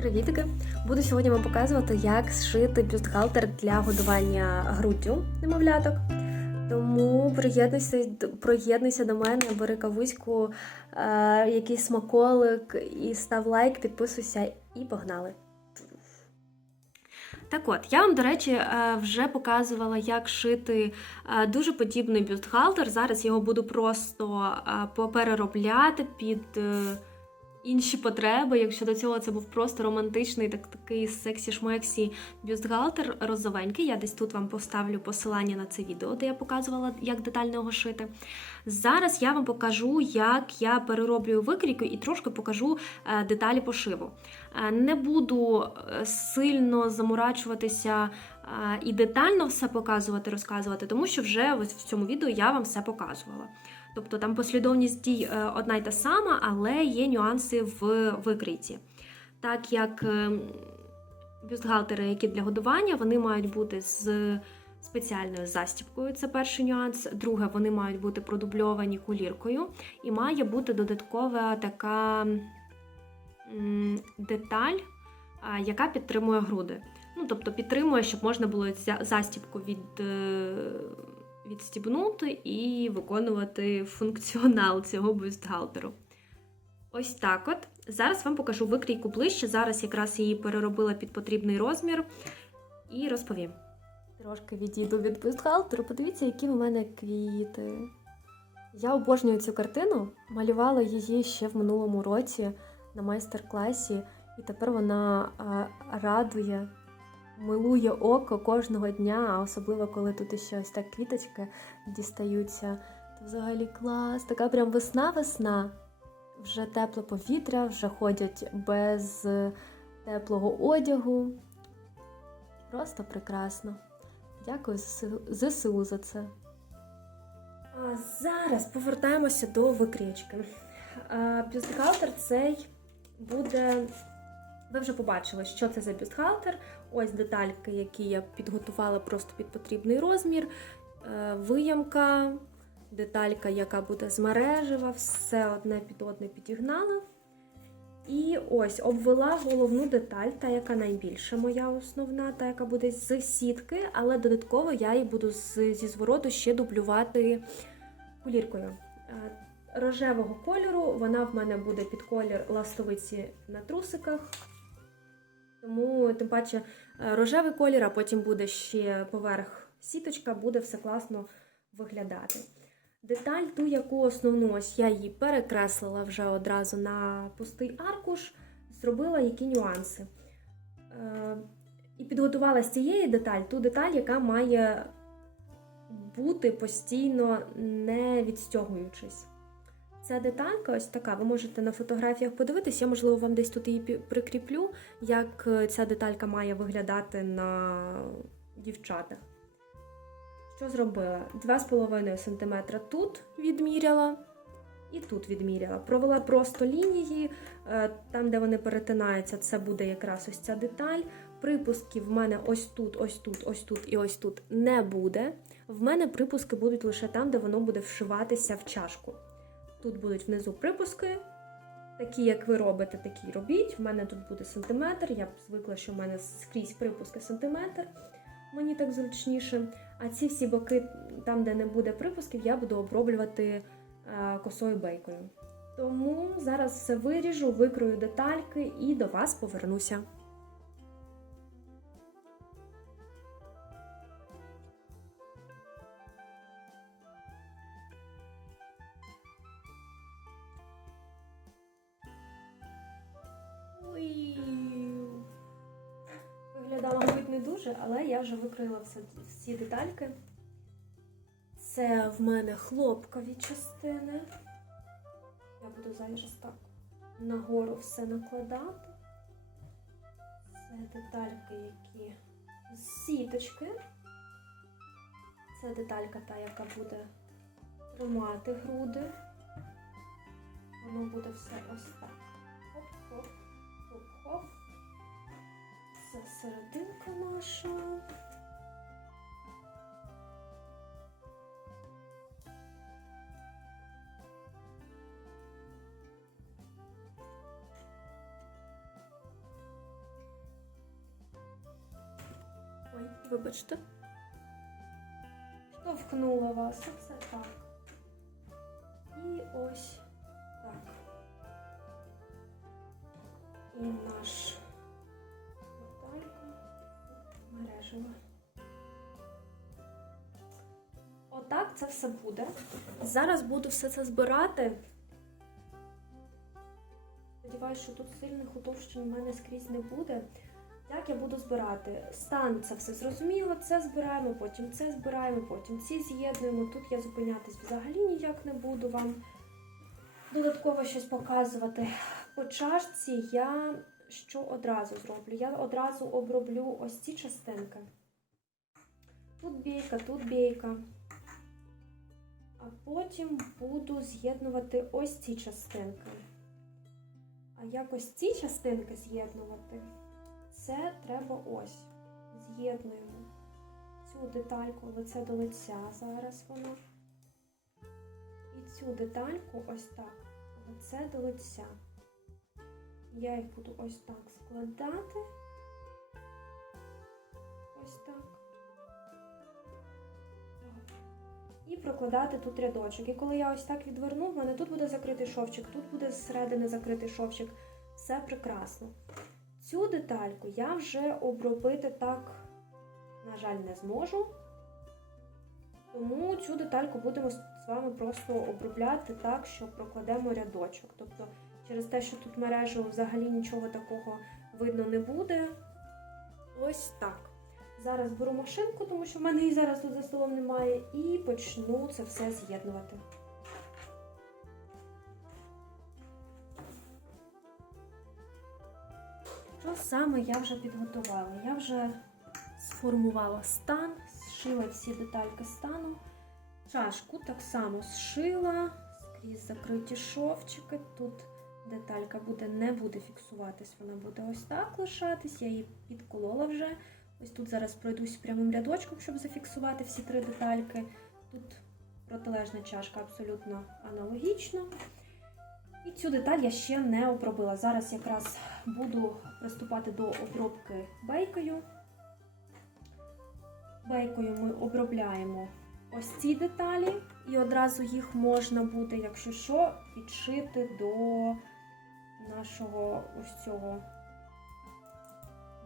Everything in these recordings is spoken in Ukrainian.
Привітики! Буду сьогодні вам показувати, як зшити бюстгальтер для годування груддю немовляток. Тому приєднуйся, приєднуйся до мене, бери кавуську, е, якийсь смаколик і став лайк, підписуйся і погнали. Так от, я вам, до речі, е, вже показувала, як шити е, дуже подібний бюстгальтер. Зараз його буду просто е, попереробляти під інші потреби. Якщо до цього це був просто романтичний, так такий сексі-шмексі бюстгальтер розовенький. Я десь тут вам поставлю посилання на це відео, де я показувала, як детально його шити. Зараз я вам покажу, як я перероблюю викрійку і трошки покажу е, деталі пошиву. Е, Не буду е, сильно заморачуватися і детально все показувати, розказувати, тому що вже ось в цьому відео я вам все показувала. Тобто там послідовність дій е, одна й та сама, але є нюанси в викрійці. Так як е, бюстгальтери, які для годування, вони мають бути з спеціальною застібкою, це перший нюанс. Друге, вони мають бути продубльовані куліркою, і має бути додаткова така деталь, яка підтримує груди. Ну, тобто підтримує, щоб можна було застібку від, е, відстібнути і виконувати функціонал цього бюстгальтеру. Ось так от. Зараз вам покажу викрійку ближче. Зараз якраз її переробила під потрібний розмір і розповім. Трошки відійду від бюстгальтеру. Подивіться, які в мене квіти. Я обожнюю цю картину, малювала її ще в минулому році на майстер-класі, і тепер вона радує, милує око кожного дня, а особливо коли тут ще ось так квіточки дістаються. То взагалі клас, така прям весна-весна. Вже тепле повітря, вже ходять без теплого одягу. Просто прекрасно. Дякую ЗСУ за це. А зараз повертаємося до викрічки. Бюстгальтер цей буде. Ви вже побачили, що це за бюстгальтер. Ось детальки, які я підготувала просто під потрібний розмір. Е, Виямка, деталька, яка буде з мережева, все одне під одне підігнала. І ось обвела головну деталь, та яка найбільша моя основна, та яка буде з сітки, але додатково я її буду зі звороту ще дублювати куліркою. Е, Рожевого кольору, вона в мене буде під колір ластовиці на трусиках. Тому, тим паче, е, рожевий колір, а потім буде ще поверх сіточка, буде все класно виглядати. Деталь, ту, яку основну, ось я її перекреслила вже одразу на пустий аркуш, зробила які нюанси. Е, І підготувала з цієї деталь ту деталь, яка має бути постійно не відстягуючись. Ця деталька ось така, ви можете на фотографіях подивитися, я, можливо, вам десь тут її прикріплю, як е, ця деталька має виглядати на дівчатах. Що зробила? 2,5 см тут відміряла і тут відміряла. Провела просто лінії, е, там, де вони перетинаються, це буде якраз ось ця деталь. Припусків в мене ось тут, ось тут, ось тут і ось тут не буде. В мене припуски будуть лише там, де воно буде вшиватися в чашку. Тут будуть внизу припуски, такі, як ви робите, такі робіть. В мене тут буде сантиметр. Я звикла, що в мене скрізь припуски сантиметр. Мені так зручніше. А ці всі боки, там, де не буде припусків, я буду оброблювати е, косою бейкою. Тому зараз все виріжу, викрою детальки і до вас повернуся. Я вже викрила все, всі детальки. Це в мене хлопкові частини. Я буду зараз так нагору все накладати. Це детальки, які з сіточки. Це деталька та, яка буде тримати груди. Воно буде все ось так. Це серединка нашу. Ой, вибачте, штовхнула вас, все так. Отак це все буде. Зараз буду все це збирати. Сподіваюсь, що тут сильних утовщень в мене скрізь не буде. Як я буду збирати? Стан це все зрозуміло, це збираємо, потім це збираємо, потім ці з'єднуємо. Тут я зупинятись взагалі ніяк не буду вам додатково щось показувати. По чашці я що одразу зроблю? Я одразу оброблю ось ці частинки. Тут бійка, тут бійка. Потім буду з'єднувати ось ці частинки. А як ось ці частинки з'єднувати? Це треба ось. З'єднуємо цю детальку лице до лиця, зараз воно. І цю детальку ось так, лице до лиця. Я їх буду ось так складати. Ось так. І прокладати тут рядочок. І коли я ось так відверну, в мене тут буде закритий шовчик, тут буде зсередини закритий шовчик. Все прекрасно. Цю детальку я вже обробити так, на жаль, не зможу. Тому цю детальку будемо з вами просто обробляти так, що прокладемо рядочок. Тобто, через те, що тут мережу взагалі нічого такого видно не буде. Ось так. Зараз беру машинку, тому що в мене її зараз тут за столом немає, і почну це все з'єднувати. Що саме я вже підготувала? Я вже сформувала стан, зшила всі детальки стану. Чашку так само зшила, скрізь закриті шовчики. Тут деталька буде, не буде фіксуватись, вона буде ось так лишатись. Я її підколола вже. Ось тут зараз пройдусь прямим рядочком, щоб зафіксувати всі три детальки. Тут протилежна чашка абсолютно аналогічно. І цю деталь я ще не обробила. Зараз якраз буду приступати до обробки бейкою. Бейкою ми обробляємо ось ці деталі, і одразу їх можна буде, якщо що, підшити до нашого ось цього.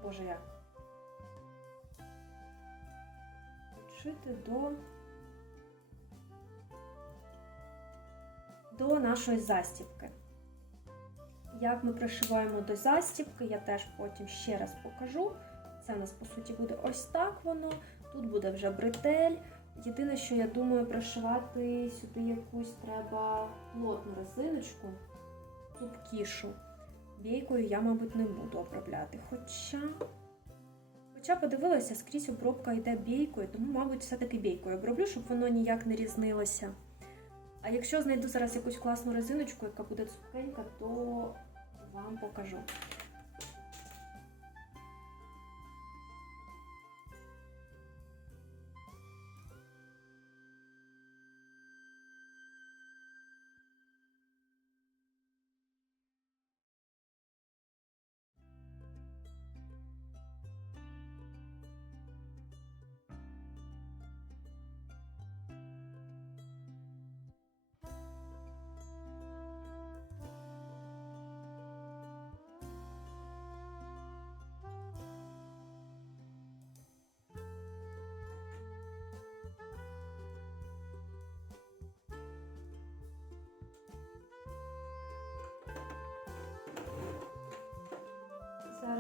Боже як. Підшити до. до нашої застібки. Як ми пришиваємо до застібки, я теж потім ще раз покажу. Це у нас, по суті, буде ось так воно. Тут буде вже бретель. Єдине, що я думаю, пришивати сюди якусь треба плотну резиночку, цупкішу. Бійкою я, мабуть, не буду обробляти. Хоча, Хоча подивилася, скрізь обробка йде бійкою, тому, мабуть, все-таки бійкою оброблю, щоб воно ніяк не різнилося. А якщо знайду зараз якусь класну резиночку, яка буде цупкенька, то вам покажу.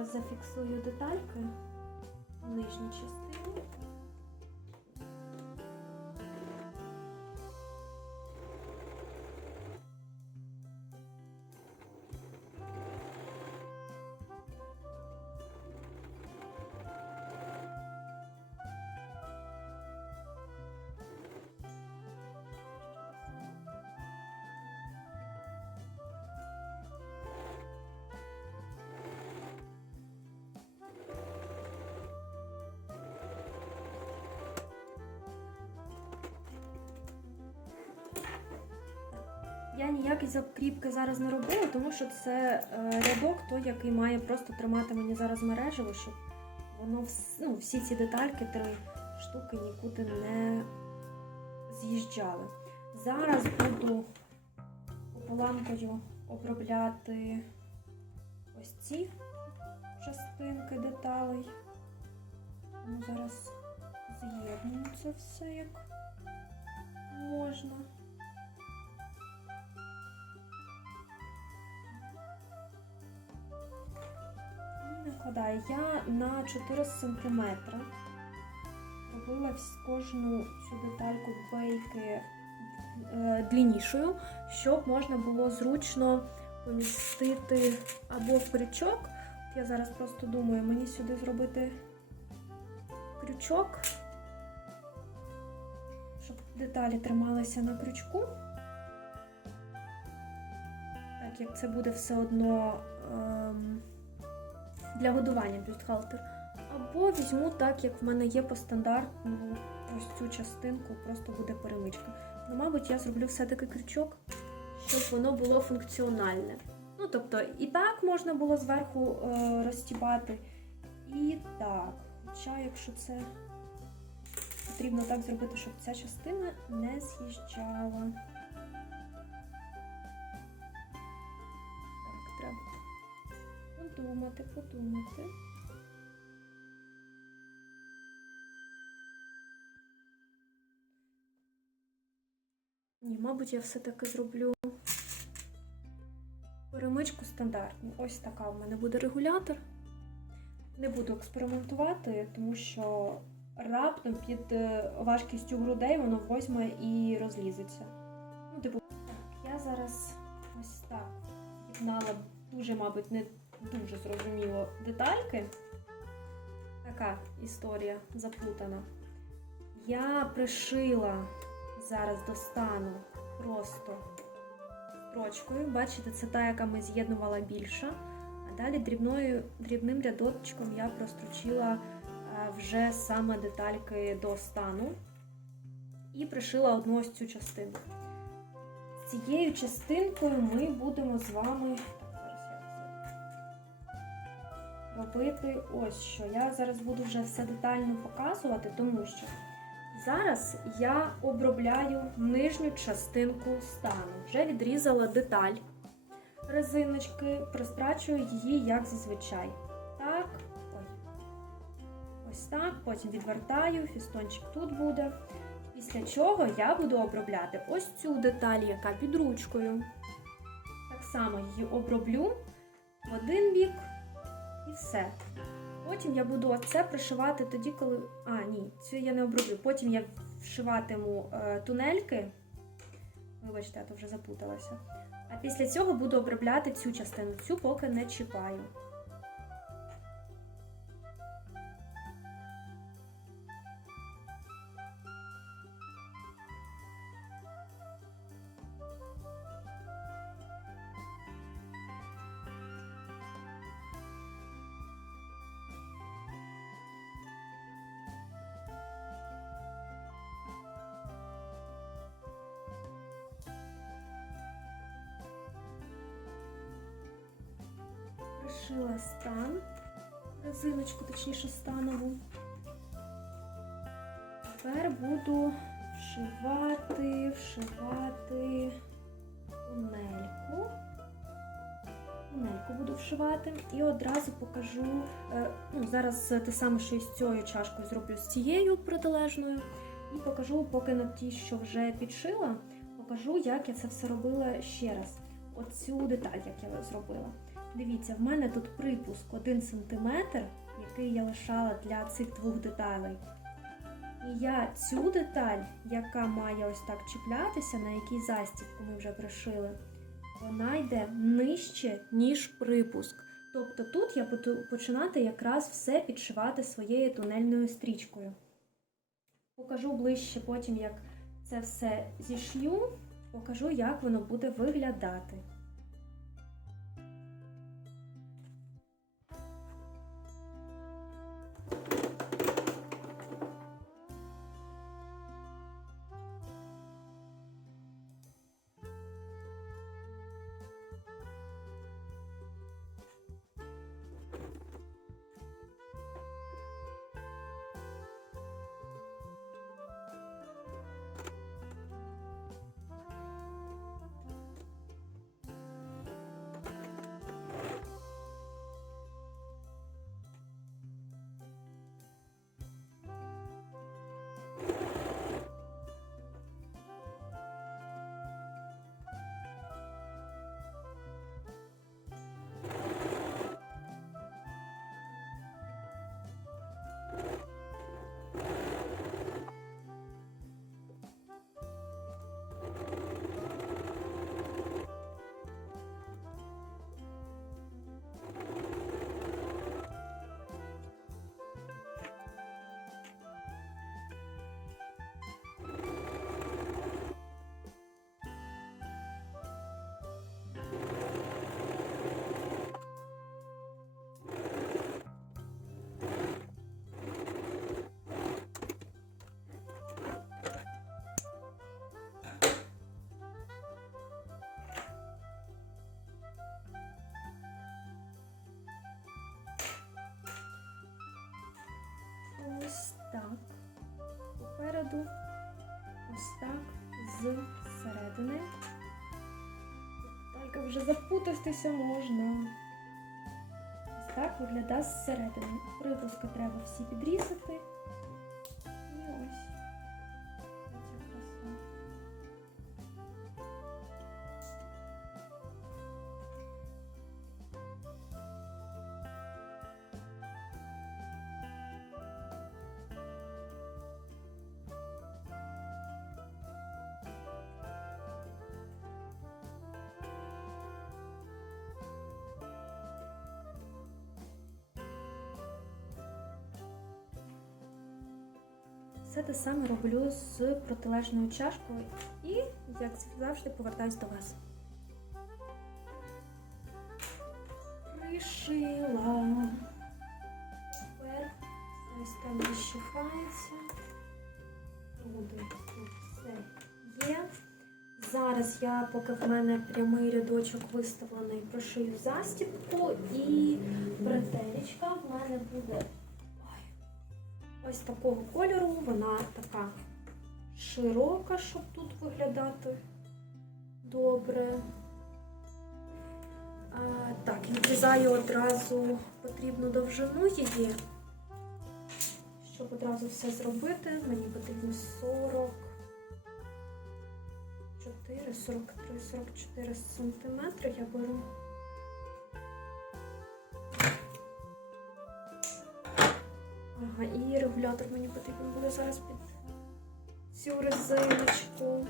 Зафіксую детальки в частину. Я ніякі закріпки зараз не робила, тому що це е, рядок той, який має просто тримати мені зараз мережево, щоб воно вс- ну, всі ці детальки, три штуки нікуди не з'їжджали. Зараз буду пополамкою обробляти ось ці частинки деталей. Тому зараз це все як можна. І накладаю. Я на 4 см робила кожну цю детальку бейки е, длиннішою, щоб можна було зручно помістити або крючок. Я зараз просто думаю, мені сюди зробити крючок, щоб деталі трималися на крючку. Так як це буде все одно ем, для годування бюстгальтер. Або візьму так, як в мене є по стандартну ось цю частинку, просто буде перемичка. Ну, мабуть, я зроблю все-таки крючок, щоб воно було функціональне. Ну, тобто, і так можна було зверху е, розтібати, і так. Хоча, якщо це потрібно так зробити, щоб ця частина не з'їжджала. Подумати, подумати. Ні, мабуть, я все-таки зроблю перемичку стандартну. Ось така в мене буде регулятор. Не буду експериментувати, тому що раптом під е, важкістю грудей воно возьме і розлізеться. Ну, типу, так, я зараз ось так з'єднала дуже, мабуть, не дуже зрозуміло детальки. Така історія заплутана. Я пришила зараз достану просто строчкою. Бачите, це та, яка ми з'єднувала більше. А далі дрібною, дрібним рядочком я прострочила вже саме детальки до стану і пришила одну ось цю частинку. Цією частинкою ми будемо з вами. Робити ось що. Я зараз буду вже все детально показувати, тому що зараз я обробляю нижню частинку стану. Вже відрізала деталь резиночки, прострачую її як зазвичай. Так, ой. Ось так, потім відвертаю, фістончик тут буде. Після чого я буду обробляти ось цю деталь, яка під ручкою. Так само її оброблю в один бік і все. Потім я буду це пришивати тоді, коли. А, ні, цю я не оброблю. Потім я вшиватиму е, тунельки. Вибачте, я то вже запуталася. А після цього буду обробляти цю частину. Цю поки не чіпаю. Пришила стан, резиночку, точніше станову. Тепер буду вшивати, вшивати тунельку. Тунельку буду вшивати і одразу покажу. е, Ну, зараз те саме, що і з цією чашкою зроблю з цією протилежною. І покажу, поки на ті, що вже підшила, покажу, як я це все робила ще раз. Оцю деталь, як я зробила. Дивіться, в мене тут припуск 1 см, який я лишала для цих двох деталей. І я цю деталь, яка має ось так чіплятися, на якій застібку ми вже пришили, вона йде нижче, ніж припуск. Тобто тут я буду починати якраз все підшивати своєю тунельною стрічкою. Покажу ближче потім, як це все зішью, покажу, як воно буде виглядати. Середини. Тільки вже запутатися можна. Так виглядає зсередини. Припуска треба всі підрізати. Все те саме роблю з протилежною чашкою і, як завжди, повертаюсь до вас. Пришила. Тепер ось там вищифається. Буде тут все є. Зараз я, поки в мене прямий рядочок виставлений, прошию застібку і бретелечка в мене буде ось такого кольору. Вона така широка, щоб тут виглядати добре. А, так, відрізаю одразу потрібну довжину її. Щоб одразу все зробити, мені потрібно 40. 4, 43, 44 сантиметри я беру. Ага, і регулятор мені потрібен буде зараз під цю резиночку.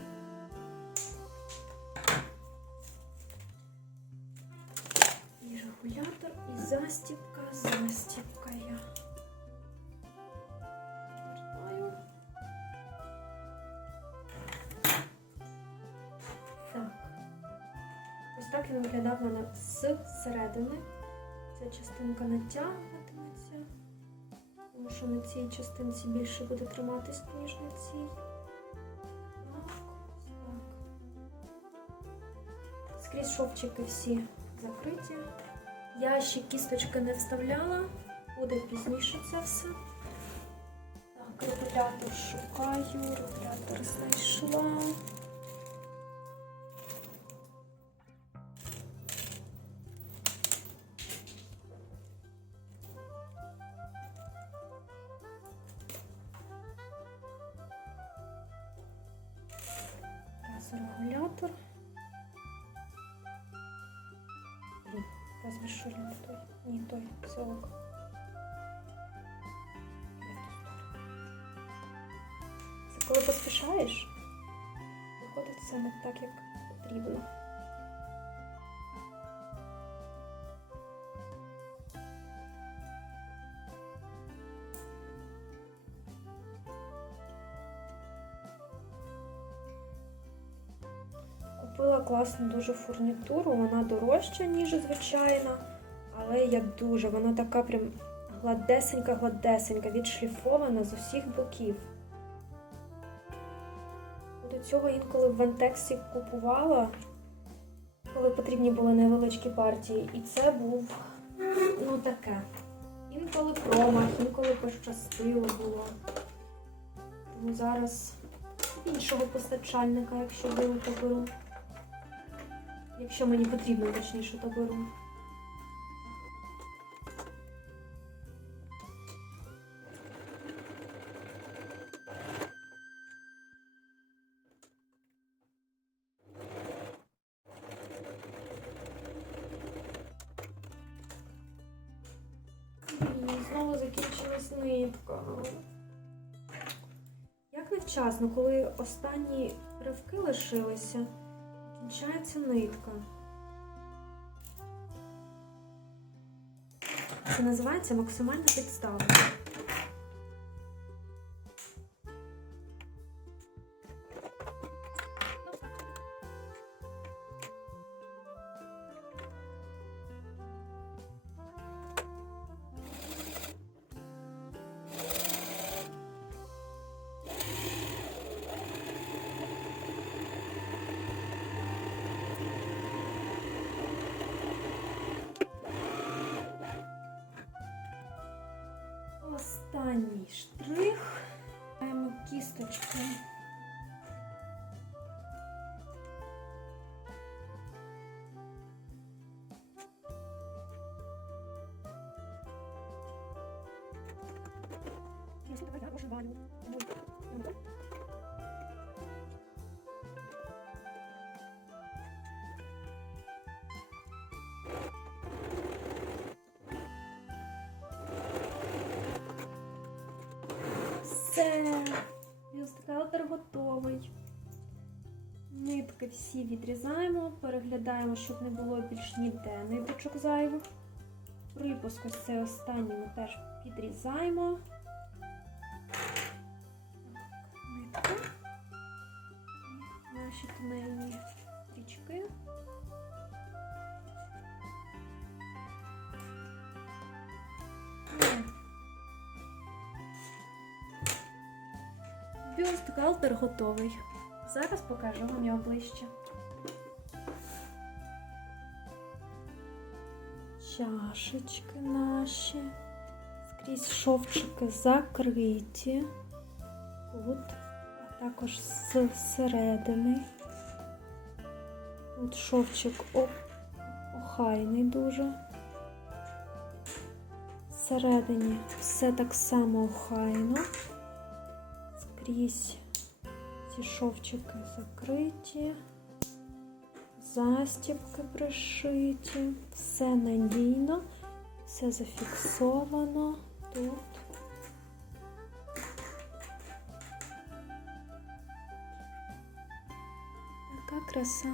І регулятор, і застібка, застібка я. Так. Ось так він виглядав в мене зсередини. Ця частинка натягуватиметься, тому що на цій частинці більше буде триматись, ніж на цій. Скрізь шовчики всі закриті. Я ще кісточки не вставляла, буде пізніше це все. Так, регулятор шукаю, регулятор знайшла. Разве що не той. Ні, той. Це коли поспішаєш, виходить все не так, як потрібно. Класну дуже фурнітуру, вона дорожча, ніж звичайна, але як дуже, вона така прям гладесенька-гладесенька, відшліфована з усіх боків. До цього інколи в Вентексі купувала, коли потрібні були невеличкі партії, і це був ну таке. Інколи промах, інколи пощастило було. Тому зараз іншого постачальника, якщо беру, то. Якщо мені потрібно, точніше, то беру. Знову закінчилась нитка. Як невчасно, коли останні ривки лишилися, кінчається нитка. Це називається максимальна підстава. останній штрих. Маємо кісточку. Я вживаю. Все, отер готовий. Нитки всі відрізаємо, переглядаємо, щоб не було більш ніде ниточок зайвих. Припуск ось цей останній ми теж підрізаємо. Так, нитки. І наші тоненні Бюстгальтер готовий. Зараз покажу вам його ближче. Чашечки наші. Скрізь шовчики закриті. Тут, а також з середини. Тут шовчик охайний дуже. Всередині все так само охайно. Скрізь ці шовчики закриті, застібки пришиті, все надійно, все зафіксовано тут. Така краса.